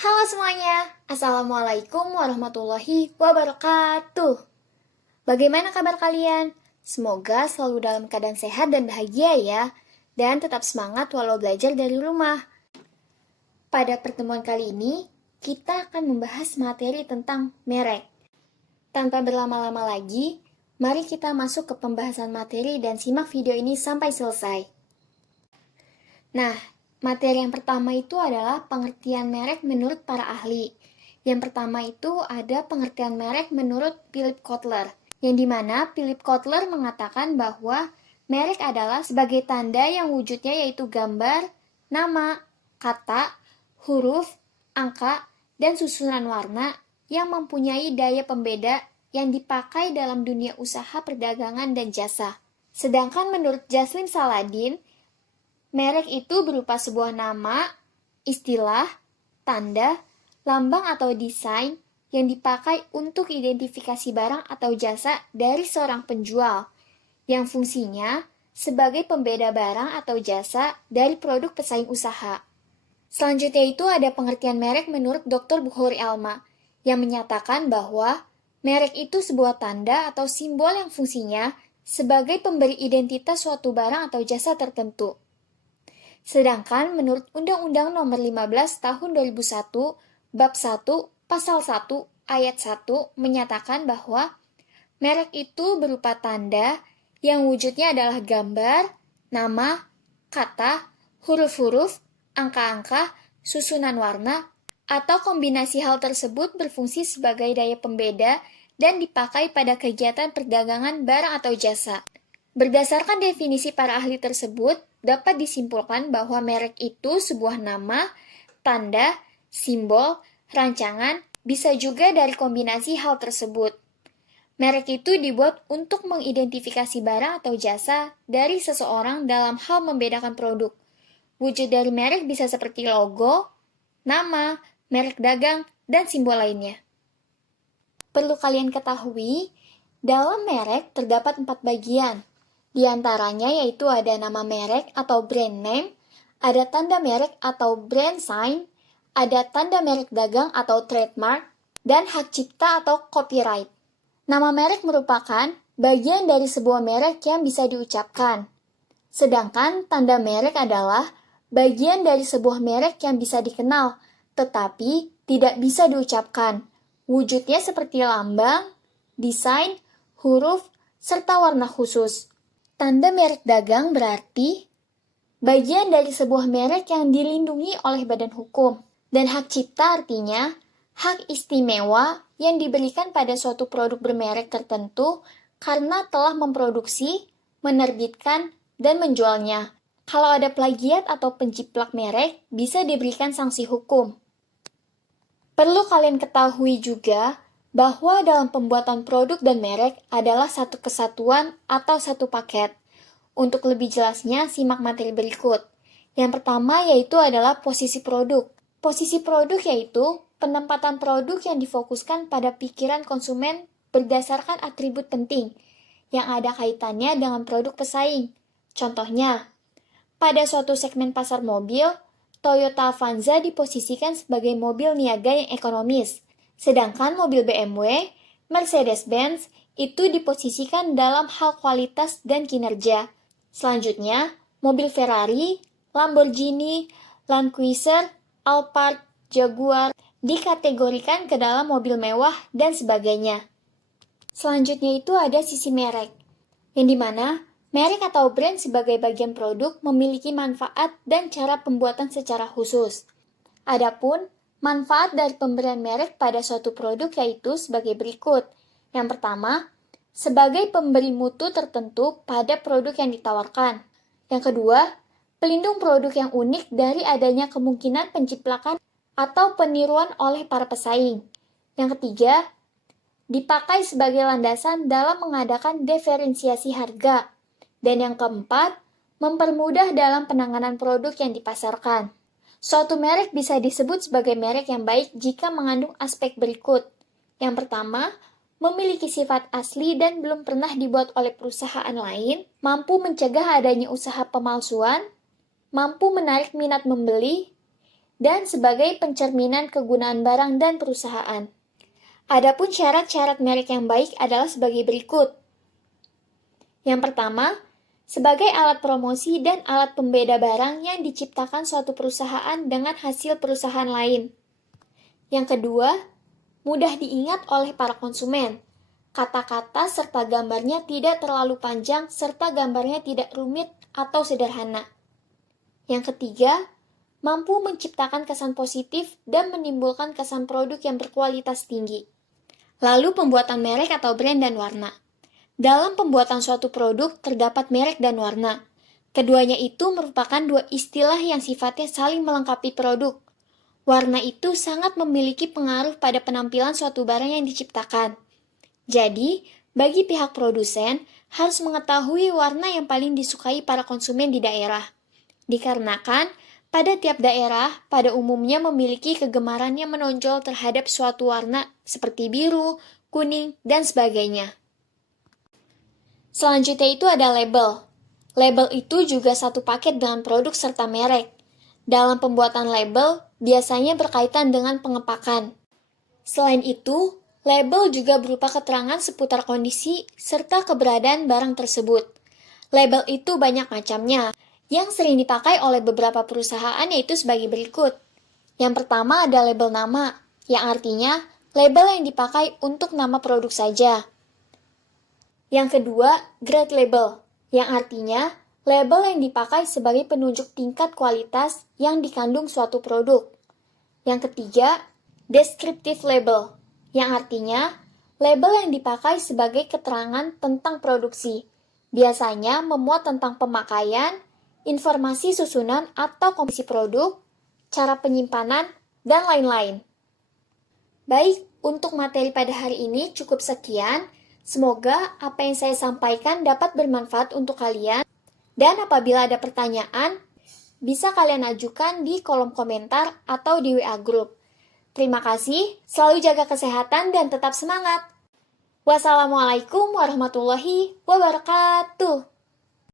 Halo semuanya, Assalamualaikum warahmatullahi wabarakatuh. Bagaimana kabar kalian? Semoga selalu dalam keadaan sehat dan bahagia ya, dan tetap semangat walau belajar dari rumah. Pada pertemuan kali ini, kita akan membahas materi tentang merek. Tanpa berlama-lama lagi, mari kita masuk ke pembahasan materi dan simak video ini sampai selesai. Nah, materi yang pertama itu adalah pengertian merek menurut para ahli. Yang pertama itu ada pengertian merek menurut Philip Kotler, yang dimana Philip Kotler mengatakan bahwa merek adalah sebagai tanda yang wujudnya yaitu gambar, nama, kata, huruf, angka, dan susunan warna yang mempunyai daya pembeda yang dipakai dalam dunia usaha perdagangan dan jasa. Sedangkan menurut Jaslyn Saladin, merek itu berupa sebuah nama, istilah, tanda, lambang atau desain yang dipakai untuk identifikasi barang atau jasa dari seorang penjual, yang fungsinya sebagai pembeda barang atau jasa dari produk pesaing usaha. Selanjutnya itu ada pengertian merek menurut Dr. Bukhari Alma, yang menyatakan bahwa merek itu sebuah tanda atau simbol yang fungsinya sebagai pemberi identitas suatu barang atau jasa tertentu. Sedangkan menurut Undang-Undang Nomor 15 Tahun 2001, Bab 1, Pasal 1, Ayat 1 menyatakan bahwa merek itu berupa tanda yang wujudnya adalah gambar, nama, kata, huruf-huruf, angka-angka, susunan warna, atau kombinasi hal tersebut berfungsi sebagai daya pembeda dan dipakai pada kegiatan perdagangan barang atau jasa. Berdasarkan definisi para ahli tersebut, dapat disimpulkan bahwa merek itu sebuah nama, tanda, simbol, rancangan, bisa juga dari kombinasi hal tersebut. Merek itu dibuat untuk mengidentifikasi barang atau jasa dari seseorang dalam hal membedakan produk. Wujud dari merek bisa seperti logo, nama, merek dagang, dan simbol lainnya. Perlu kalian ketahui, dalam merek terdapat 4 bagian. Di antaranya yaitu ada nama merek atau brand name, ada tanda merek atau brand sign, ada tanda merek dagang atau trademark, dan hak cipta atau copyright. Nama merek merupakan bagian dari sebuah merek yang bisa diucapkan. Sedangkan tanda merek adalah bagian dari sebuah merek yang bisa dikenal, tetapi tidak bisa diucapkan. Wujudnya seperti lambang, desain, huruf, serta warna khusus. Tanda merek dagang berarti bagian dari sebuah merek yang dilindungi oleh badan hukum. Dan hak cipta artinya hak istimewa yang diberikan pada suatu produk bermerek tertentu karena telah memproduksi, menerbitkan, dan menjualnya. Kalau ada plagiat atau penjiplak merek, bisa diberikan sanksi hukum. Perlu kalian ketahui juga bahwa dalam pembuatan produk dan merek adalah satu kesatuan atau satu paket. Untuk lebih jelasnya, simak materi berikut. Yang pertama yaitu adalah posisi produk. Posisi produk yaitu penempatan produk yang difokuskan pada pikiran konsumen berdasarkan atribut penting yang ada kaitannya dengan produk pesaing. Contohnya, pada suatu segmen pasar mobil, Toyota Avanza diposisikan sebagai mobil niaga yang ekonomis, sedangkan mobil BMW, Mercedes-Benz itu diposisikan dalam hal kualitas dan kinerja. Selanjutnya, mobil Ferrari, Lamborghini, Land Cruiser, Alphard, Jaguar dikategorikan ke dalam mobil mewah dan sebagainya. Selanjutnya itu ada sisi merek, yang dimana merek atau brand sebagai bagian produk memiliki manfaat dan cara pembuatan secara khusus. Adapun manfaat dari pemberian merek pada suatu produk yaitu sebagai berikut. Yang pertama, sebagai pemberi mutu tertentu pada produk yang ditawarkan. Yang kedua, pelindung produk yang unik dari adanya kemungkinan penjiplakan atau peniruan oleh para pesaing. Yang ketiga, dipakai sebagai landasan dalam mengadakan diferensiasi harga. Dan yang keempat, mempermudah dalam penanganan produk yang dipasarkan. Suatu merek bisa disebut sebagai merek yang baik jika mengandung aspek berikut. Yang pertama, memiliki sifat asli dan belum pernah dibuat oleh perusahaan lain, mampu mencegah adanya usaha pemalsuan, mampu menarik minat membeli, dan sebagai pencerminan kegunaan barang dan perusahaan. Adapun syarat-syarat merek yang baik adalah sebagai berikut. Yang pertama, sebagai alat promosi dan alat pembeda barang yang diciptakan suatu perusahaan dengan hasil perusahaan lain. Yang kedua, mudah diingat oleh para konsumen. Kata-kata serta gambarnya tidak terlalu panjang serta gambarnya tidak rumit atau sederhana. Yang ketiga, mampu menciptakan kesan positif dan menimbulkan kesan produk yang berkualitas tinggi. Lalu pembuatan merek atau brand dan warna. Dalam pembuatan suatu produk terdapat merek dan warna. Keduanya itu merupakan dua istilah yang sifatnya saling melengkapi produk. Warna itu sangat memiliki pengaruh pada penampilan suatu barang yang diciptakan. Jadi, bagi pihak produsen harus mengetahui warna yang paling disukai para konsumen di daerah. Dikarenakan, pada tiap daerah pada umumnya memiliki kegemaran yang menonjol terhadap suatu warna seperti biru, kuning, dan sebagainya. Selanjutnya itu ada label. Label itu juga satu paket dengan produk serta merek. Dalam pembuatan label, biasanya berkaitan dengan pengepakan. Selain itu, label juga berupa keterangan seputar kondisi serta keberadaan barang tersebut. Label itu banyak macamnya. Yang sering dipakai oleh beberapa perusahaan yaitu sebagai berikut. Yang pertama ada label nama, yang artinya label yang dipakai untuk nama produk saja. Yang kedua, grade label, yang artinya label yang dipakai sebagai penunjuk tingkat kualitas yang dikandung suatu produk. Yang ketiga, descriptive label, yang artinya label yang dipakai sebagai keterangan tentang produksi. Biasanya memuat tentang pemakaian, informasi susunan atau komposisi produk, cara penyimpanan, dan lain-lain. Baik, untuk materi pada hari ini cukup sekian. Semoga apa yang saya sampaikan dapat bermanfaat untuk kalian. Dan apabila ada pertanyaan, bisa kalian ajukan di kolom komentar atau di WA Group. Terima kasih, selalu jaga kesehatan dan tetap semangat. Wassalamualaikum warahmatullahi wabarakatuh.